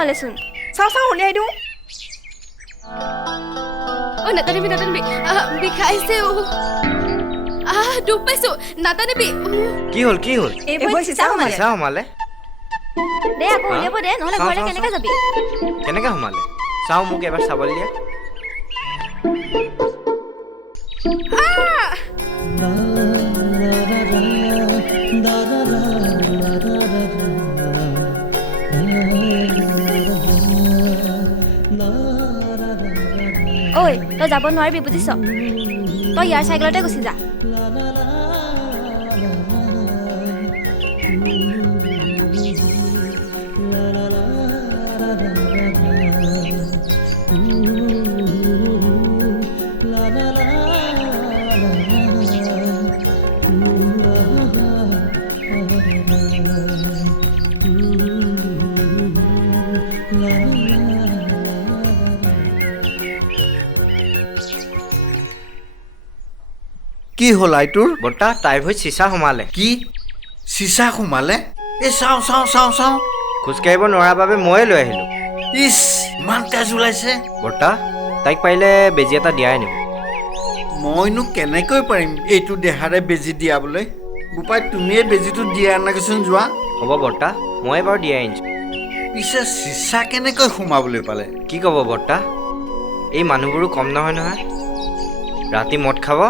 সোমালেচোন চাওঁ উলিয়াই দিওঁ নাটানিবি বিষাইছে দুখ পাইছো নাটানিবি কি হ'ল এইবোৰ চিচা সোমালে চিচা সোমালে দে আকৌ উলিয়াব দে নহ'লে ঘৰলৈ কেনেকৈ যাবি কেনেকৈ সোমালে চাওঁ মোক এবাৰ চাবলৈ দিয়া ঐ তই যাব নোৱাৰিবি বুজিছ তই ইয়াৰ চাইকেলতে গুচি যা কি হ'ল আইটোৰ বৰ্তা তাইৰ ভৰিত চিচা সোমালে কি চিচা সোমালে এই চাওঁ খোজকাঢ়িব নোৱাৰাৰ বাবে ময়ে লৈ আহিলোঁ ইছ ইমান তেজ ওলাইছে বৰ্তা তাইক পাৰিলে বেজী এটা দিয়াই আনিব মইনো কেনেকৈ পাৰিম এইটো দেহাৰে বেজী দিয়াবলৈ বোপাই তুমিয়ে বেজীটো দিয়া আনাগৈচোন যোৱা হ'ব বৰ্তা ময়ে বাৰু দিয়াই আনিছোঁ পিছে চিচা কেনেকৈ সোমাবলৈ পালে কি ক'ব বৰ্তা এই মানুহবোৰো কম নহয় ৰাতি মদ খাব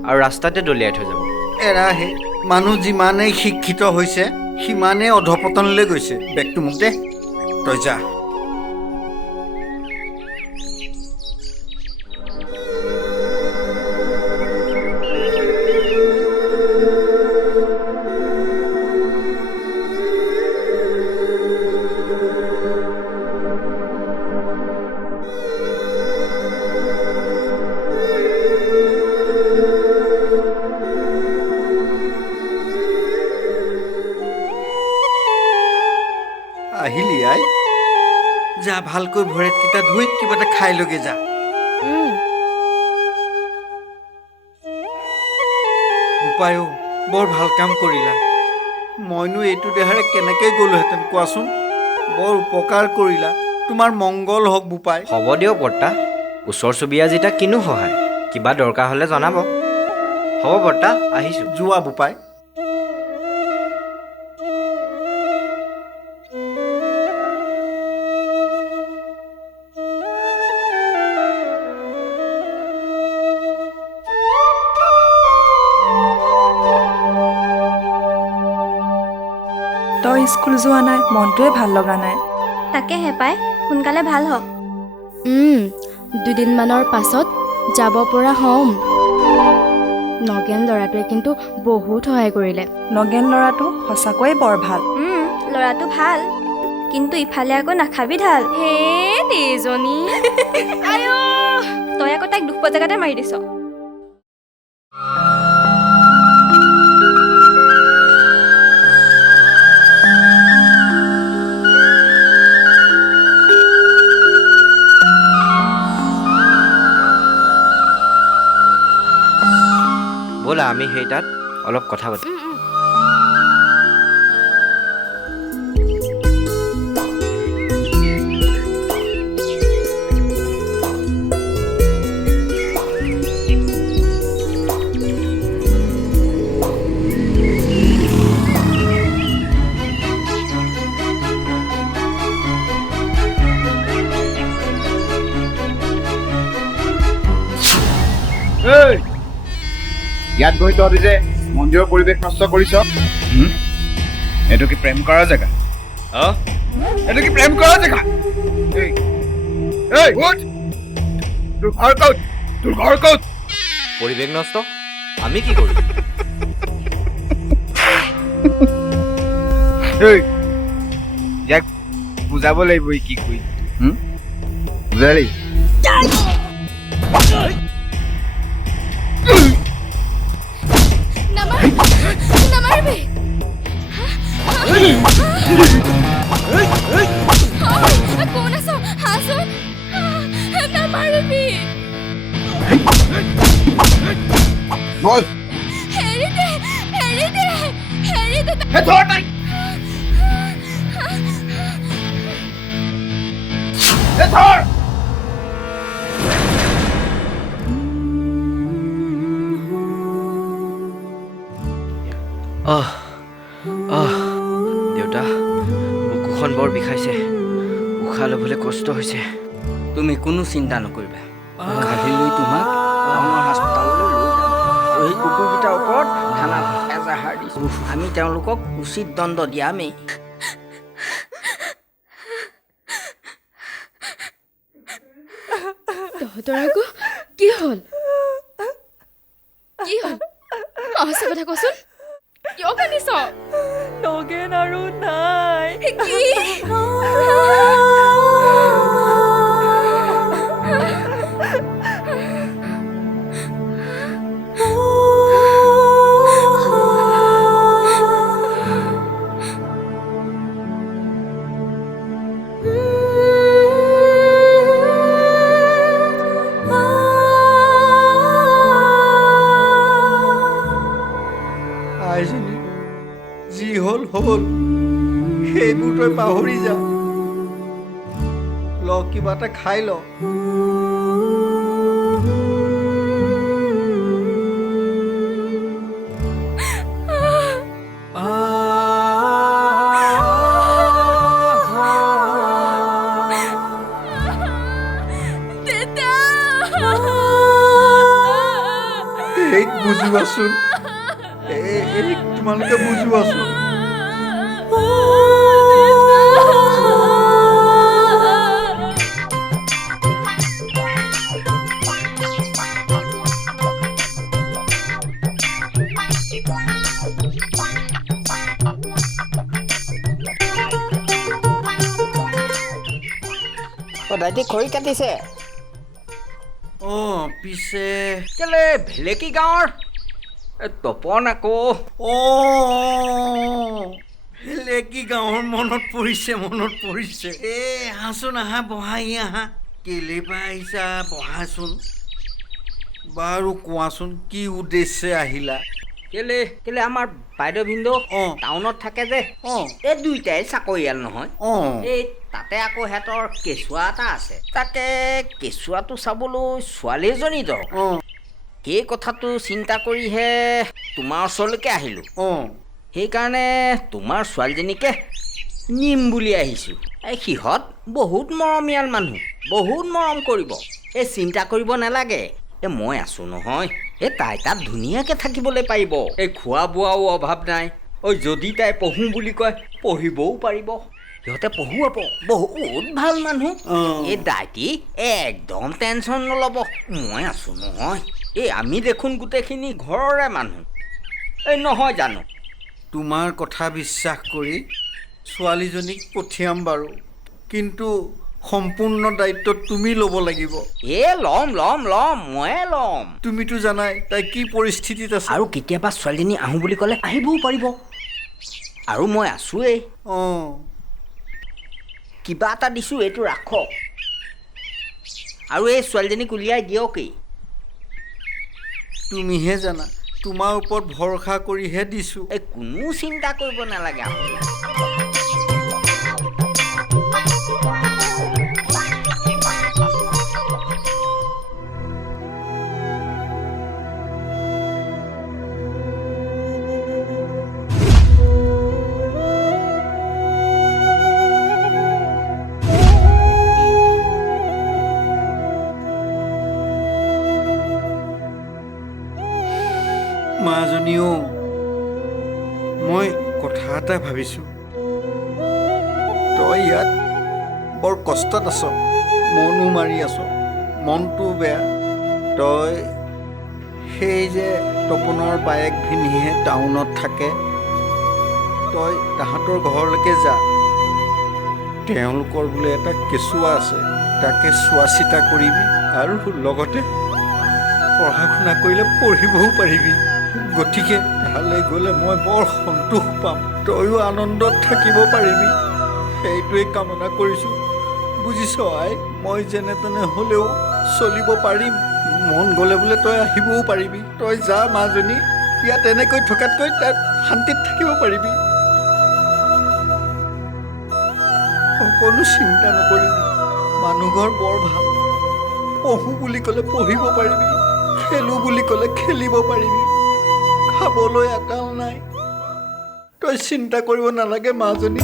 আৰু ৰাস্তাতে দলিয়াই থৈ যাব এৰাহে মানুহ যিমানেই শিক্ষিত হৈছে সিমানেই অধপতনলৈ গৈছে বেগটো মোক দে তই যা আহিলি আই যা ভালকৈ ভৰিতকেইটা ধুই কিবা এটা খাই লগে যা বোপায়ো বৰ ভাল কাম কৰিলা মইনো এইটো দেহাৰে কেনেকৈ গ'লোহেঁতেন কোৱাচোন বৰ উপকাৰ কৰিলা তোমাৰ মংগল হওক বোপাই হ'ব দিয়ক বৰ্তা ওচৰ চুবুৰীয়া যেতিয়া কিনো সহায় কিবা দৰকাৰ হ'লে জনাব হ'ব বৰ্তা আহিছোঁ যোৱা বোপাই তই স্কুল যোৱা নাই মনটোৱে ভাল লগা নাই তাকে হেপাই সোনকালে ভাল হওক দুদিনমানৰ পাছত যাব পৰা হ'ম নগেন ল'ৰাটোৱে কিন্তু বহুত সহায় কৰিলে নগেন ল'ৰাটো সঁচাকৈয়ে বৰ ভাল ল'ৰাটো ভাল কিন্তু ইফালে আকৌ নাখাবি ঢাল হে দেজনী তই আকৌ তাইক দুখ পোৱা জেগাতে মাৰি দিছ ব'লা আমি সেই তাত অলপ কথা পাতিম ইয়াত গৈ তহঁতি যে মন্দিৰৰ পৰিৱেশ নষ্ট কৰিছ এইটো কি প্ৰেম কৰাৰ জেগা এইটো কি প্ৰেম কৰাৰ জেগা তোৰ ঘৰ ক'ত পৰিৱেশ নষ্ট আমি কি কৰিম ইয়াক বুজাব লাগিব কি কৰি বুজালি নামাৰিবি কোন আছ হাচোন নামাৰিবি বল হেৰি দে ধৰ তাই ধৰ দেউতা বুকুখন বৰ বিষাইছে উশাহ ল'বলৈ কষ্ট হৈছে তুমি কোনো চিন্তা নকৰিবা কালি লৈ তোমাক টাউনৰ হাস্পতাললৈ লৈ যাম আৰু এই কুকুৰকেইটাৰ ওপৰত থানাত এজাহাৰ দিছোঁ আমি তেওঁলোকক উচিত দণ্ড দিয়ামেই তহঁতৰ আকৌ কি হ'ল কি হ'ল সঁচা কথা কচোন কিয় কান্দিছ নগেন আৰু নাই কি আইজনী যি হ'ল হ'ল সেইবোৰ তই পাহৰি যা ল কিবা এটা খাই ল এইক বুজোৱাচোন এইক তোমালোকে বুজোৱাচোন দাইটি খৰি কাটিছে পিছে কেলে ভেলেকি গাঁৱৰ তপন আকৌ কি গাঁৱৰ মনত পৰিছে আহাচোন আহা বহাই আহা কেলে বা আহিছা বহাচোন বাৰু কোৱাচোন কি উদ্দেশ্যে আহিলা কেলে আমাৰ বাইদেউ ভিনদেউ টাউনত থাকে যে এই দুইটাই চাকৰিয়াল নহয় এই তাতে আকৌ সিহঁতৰ কেঁচুৱা এটা আছে তাকে কেঁচুৱাটো চাবলৈ ছোৱালী এজনী দ সেই কথাটো চিন্তা কৰিহে তোমাৰ ওচৰলৈকে আহিলোঁ সেইকাৰণে তোমাৰ ছোৱালীজনীকে নিম বুলি আহিছোঁ এই সিহঁত বহুত মৰমীয়াল মানুহ বহুত মৰম কৰিব এই চিন্তা কৰিব নালাগে মই আছোঁ নহয় তাই তাত ধুনীয়াকৈ থাকিবলৈ পাৰিব এই খোৱা বোৱাও অভাৱ নাই যদি তাই পঢ়োঁ বুলি কয় পঢ়িবও পাৰিব সিহঁতে পঢ়ুৱাব বহুত ভাল মানুহ এই দাইটি একদম টেনশ্যন নল'ব মই আছোঁ নহয় আমি দেখোন গোটেইখিনি ঘৰৰে মানুহ নহয় জানো তোমাৰ কথা বিশ্বাস কৰি ছোৱালীজনীক পঠিয়াম বাৰু কিন্তু সম্পূৰ্ণ দায়িত্ব তুমি ল'ব লাগিব ল'ম ময়ে ল'ম তুমিতো জানাই তাই কি পৰিস্থিতিত আছে আৰু কেতিয়াবা ছোৱালীজনী আহোঁ বুলি ক'লে আহিবও পাৰিব আৰু মই আছোৱেই কিবা এটা দিছোঁ এইটো ৰাখক আৰু এই ছোৱালীজনীক উলিয়াই দিয়কেই তুমিহে জানা তোমাৰ ওপৰত ভৰসা কৰিহে দিছোঁ কোনো চিন্তা কৰিব নালাগে আপুনি মাজনীও মই কথা এটা ভাবিছোঁ তই ইয়াত বৰ কষ্টত আছ মনো মাৰি আছ মনটো বেয়া তই সেই যে তপনৰ বায়েক ভিনীহে টাউনত থাকে তই তাহাঁতৰ ঘৰলৈকে যা তেওঁলোকৰ বোলে এটা কেঁচুৱা আছে তাকে চোৱা চিতা কৰিবি আৰু লগতে পঢ়া শুনা কৰিলে পঢ়িবও পাৰিবি গতিকে তালৈ গ'লে মই বৰ সন্তোষ পাম তয়ো আনন্দত থাকিব পাৰিবি সেইটোৱে কামনা কৰিছোঁ বুজিছ আই মই যেনে তেনে হ'লেও চলিব পাৰিম মন গ'লে বোলে তই আহিবও পাৰিবি তই যা মাজনী ইয়াত এনেকৈ থকাতকৈ তাত শান্তিত থাকিব পাৰিবি সকলো চিন্তা নকৰিবি মানুহ ঘৰ বৰ ভাল। পঢ়ো বুলি ক'লে পঢ়িব পাৰিবি, খেলো বুলি ক'লে খেলিব পাৰিবি, খাবলৈ একাল নাই। তই চিন্তা কৰিব নালাগে মাজনী।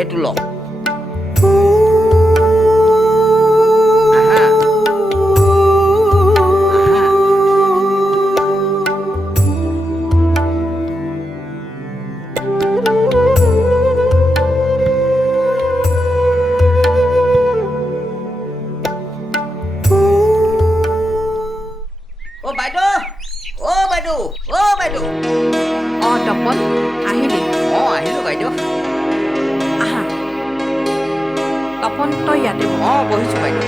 এইটো ল। তপন আহিলি? আহিলোঁ বাইদেউ। আহা তপন, তই ইয়াতে বহ। বহিছোঁ বাইদেউ।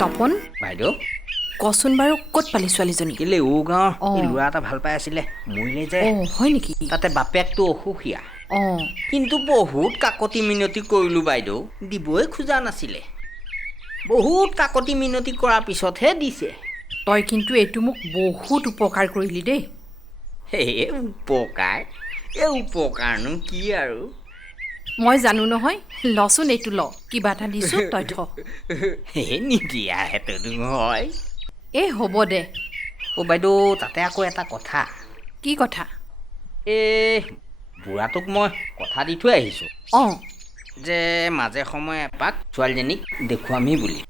তপন বাইদেউ কচোন বাৰু, ক'ত পালি ছোৱালীজনী? কেলে গাঁৱৰ ল'ৰা এটা ভাল পাই আছিলে, মৰিলে যে। হয় নেকি? তাতে বাপেকটো অসুখীয়া। অঁ, কিন্তু বহুত কাকতি মিনতি কৰিলোঁ বাইদেউ, দিবই খোজা নাছিলে। বহুত কাকতি মিনতি কৰাৰ পিছতহে দিছে। তই কিন্তু এইটো মোক বহুত উপকাৰ কৰিলি দেই। উপকাৰনো কি আৰু। মই জানো নহয়, লচোন এইটো ল, কিবা এটা দিছোঁ তই থ। নিদিয়াহেঁতেনো হয়। হ'ব দে। বাইদেউ তাতে আকৌ এটা কথা। কি কথা? বুঢ়াটোক মই কথা দি থৈ আহিছোঁ যে মাজে সময়ে এপাক ছোৱালীজনীক দেখুৱামহি বুলি,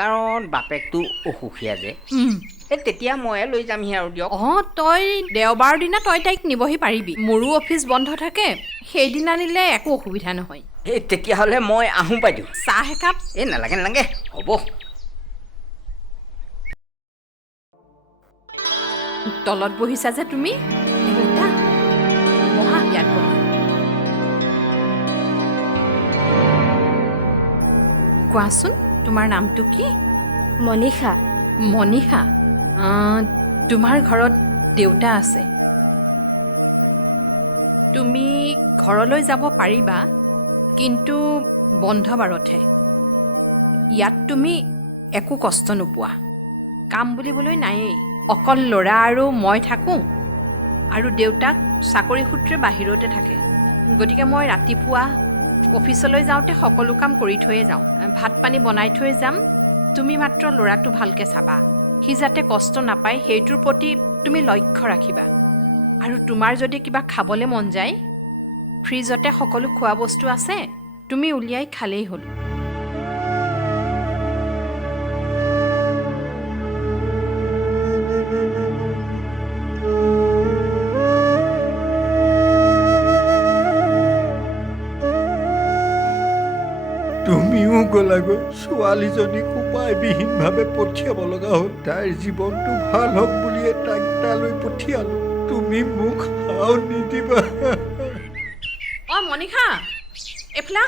কাৰণ বাপেকটো অসুখীয়া যে। তেতিয়া ময়ে লৈ যামহি আৰু দিয়ক। তই দেওবাৰৰ দিনা তই তাইক নিবহি পাৰিবি, মোৰো অফিচ বন্ধ থাকে, সেইদিনা নিলে একো অসুবিধা নহয়। তেতিয়াহ'লে মই আহোঁ বাইদেউ। চাহ একাপ? নালাগে হ'ব। তলত বহিছা যে তুমি, বহা ইয়াত বহা। কোৱাচোন তোমাৰ নামটো কি? মনীষা। মনীষা, তোমাৰ ঘৰত দেউতা আছে? তুমি ঘৰলৈ যাব পাৰিবা, কিন্তু বন্ধ বাৰতহে। ইয়াত তুমি একো কষ্ট নোপোৱা, কাম বুলিবলৈ নায়েই। অকল ল'ৰা আৰু মই থাকোঁ, আৰু দেউতাক চাকৰি সূত্ৰে বাহিৰতে থাকে। গতিকে মই ৰাতিপুৱা অফিচলৈ যাওঁতে সকলো কাম কৰি থৈয়ে যাওঁ। ভাত পানী বনাই থৈ যাম, তুমি মাত্ৰ ল'ৰাটো ভালকৈ চাবা, সি যাতে কষ্ট নাপায় সেইটোৰ প্ৰতি তুমি লক্ষ্য ৰাখিবা। আৰু তোমাৰ যদি কিবা খাবলৈ মন যায়, ফ্ৰিজতে সকলো খোৱা বস্তু আছে, তুমি উলিয়াই খালেই হ'ল। তুমিও গ'লাগৈ, ছোৱালীজনীক উপায়বিহীনভাৱে পঠিয়াব লগা হ'ল। তাইৰ জীৱনটো ভাল হওক বুলিয়ে তাইক তালৈ পঠিয়ালোঁ। তুমি মোক হাও নিদিবা। মনীষা, এইফালে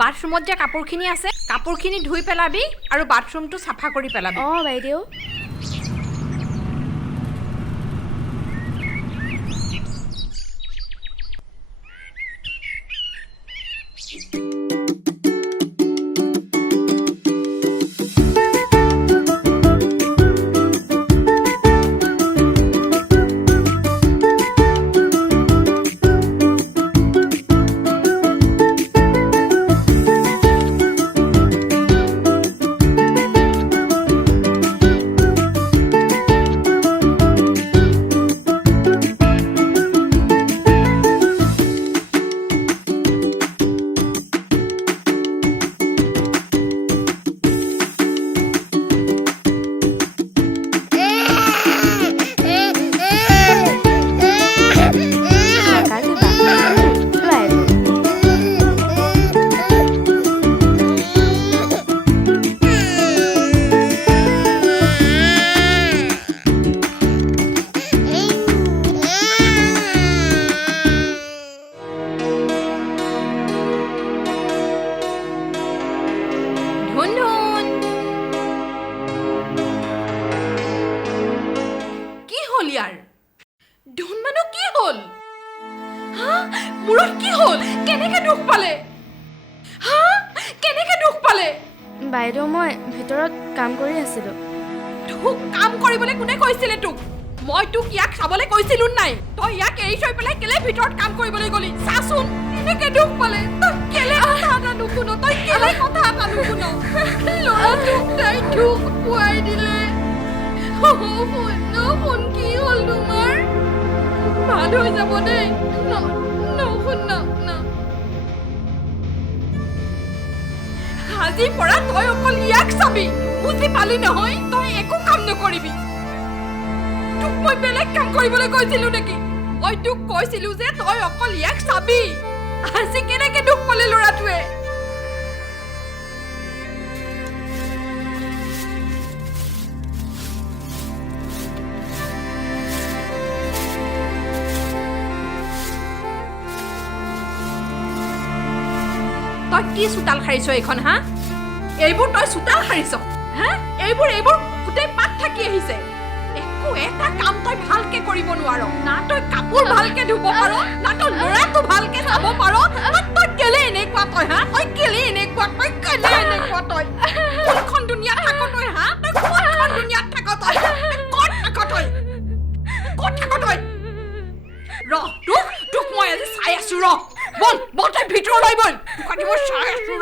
বাথৰুমত যে কাপোৰখিনি আছে, কাপোৰখিনি ধুই পেলাবি আৰু বাথৰুমটো চাফা কৰি পেলাবি। বাইদেউ। মূৰত কি হ'ল কেনেকৈ দুখ পালে হা কেনেকৈ দুখ পালে বাইদেউ মই ভিতৰত কাম কৰি আছিলোঁ তোক কাম কৰিবলৈ কোনে কৈছিলে তোক মই তোক ইয়াক চাবলৈ কৈছিলো নাই তই ইয়াক এৰি থৈ পেলাই কেলে ভিতৰত কাম কৰিবলৈ গলি চাচোন এনেকৈ দুখ পালে তই কেলে কথা এটা নুশুন তই কেলে কথা এটা নুশুন ল'ৰাটোক তাই দুখ খুৱাই দিলে শুন কি হ'ল তোমাৰ ভাল হৈ যাব দেই নুশুন না আজিৰ পৰা তই অকল ইয়াক চাবি বুজি পালি নহয় তই একো কাম নকৰিবি তোক মই বেলেগ কাম কৰিবলৈ কৈছিলো নেকি মই তোক কৈছিলো যে তই অকল ইয়াক চাবি আজি কেনেকৈ দুখ পালে ল'ৰাটোৱে তই কি চোতাল সাৰিছ এইখন হা এইবোৰ তই চোতাল সাৰিছ হা এইবোৰ গোটেই পাত থাকি আহিছে একো এটা কাম তই ভালকে কৰিব নোৱাৰ না তই কাপোৰ ভালকে ধুব পাৰ না তই ল'ৰাটো ভালকে চাব পাৰ তই কেলে এনেকুৱা তই হা তই কেলে এনেকুৱা তই কোনখন দুনিয়াত থাক তই হা তই কোনখন দুনিয়াত থাক তই ক'ত থাক তই তোক মই আজি চাই আছো বল তই ভিতৰলৈ বল তোক আজি মই চাই আছো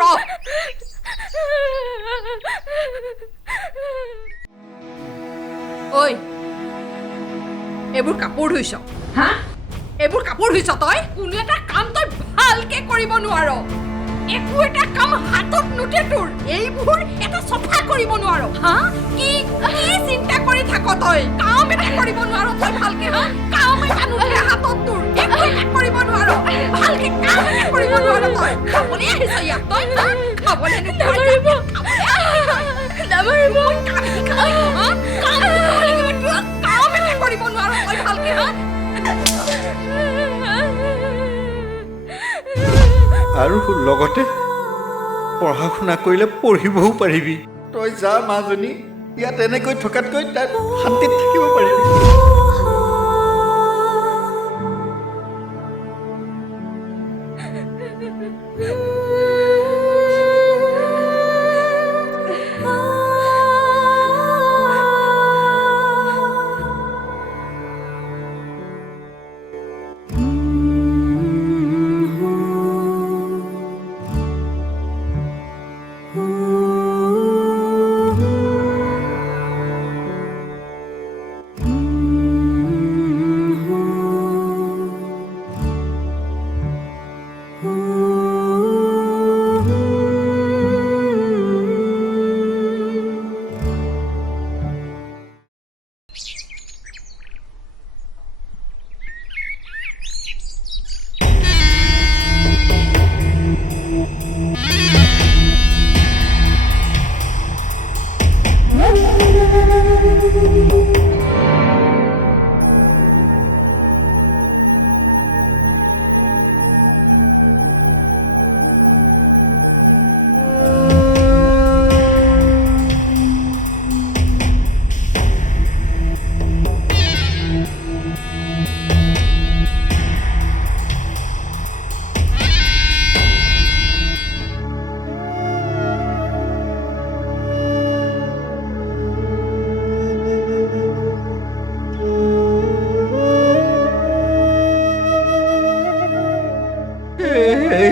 ঐ এইবোৰ কাপোৰ ধুইছ হা এইবোৰ কাপোৰ ধুইছ তই কোনো এটা কাম তই ভালকে কৰিব নোৱাৰ একো এটা কাম হাতত নুঠে তোৰ এইবোৰ এটা চফা কৰিব নোৱাৰ হা কি চিন্তা কৰি থাক তই কাম এটা কৰিব নোৱাৰ তই ভালকে হা কাম এটা নুঠে হাতত তোৰ একো এটা কৰিব নোৱাৰ ভালকে কাম এটা কৰিব নোৱাৰ তই খাবলৈ আহিছ ইয়াত তই খাবলৈ নোৱাৰিব কাম এটা কৰিব নোৱাৰ তই ভালকে হা আৰু লগতে পঢ়া শুনা কৰিলে পঢ়িবও পাৰিবি তই যা মাজনী ইয়াত এনেকৈ থকাতকৈ তাত শান্তিত থাকিব পাৰিবি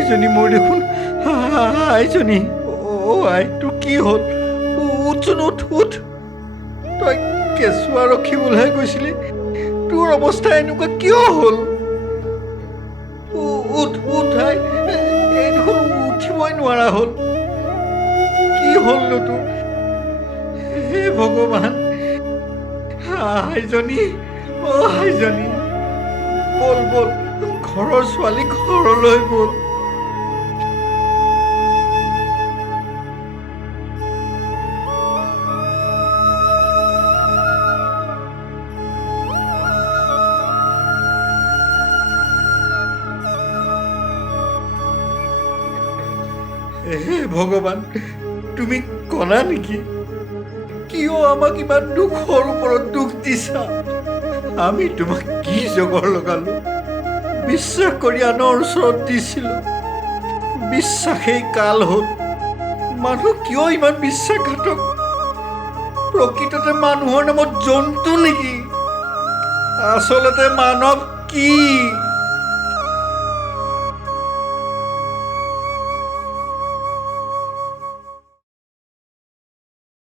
এইজনী মোৰ দেখোন আইজনী আই তোৰ কি হ'ল উঠচোন উঠ তই কেঁচুৱা ৰখিবলৈহে গৈছিলি তোৰ অৱস্থা এনেকুৱা কিয় হ'ল উঠ আই এই দেখোন উঠিবই নোৱাৰা হ'ল কি হ'লনো তোৰ হে ভগৱান আইজনী আইজনী বল ঘৰৰ ছোৱালী ঘৰলৈ বল হে ভগৱান তুমি কলা নেকি কিয় আমাক ইমান দুখৰ ওপৰত দুখ দিছা আমি তোমাক কি জগৰ লগালো বিশ্বাস কৰি আনৰ ওচৰত দিছিলোঁ বিশ্বাসেই কাল হ'ল মানুহ কিয় ইমান বিশ্বাসঘাতক প্ৰকৃততে মানুহৰ নামত জন্তু নেকি আচলতে মানৱ কি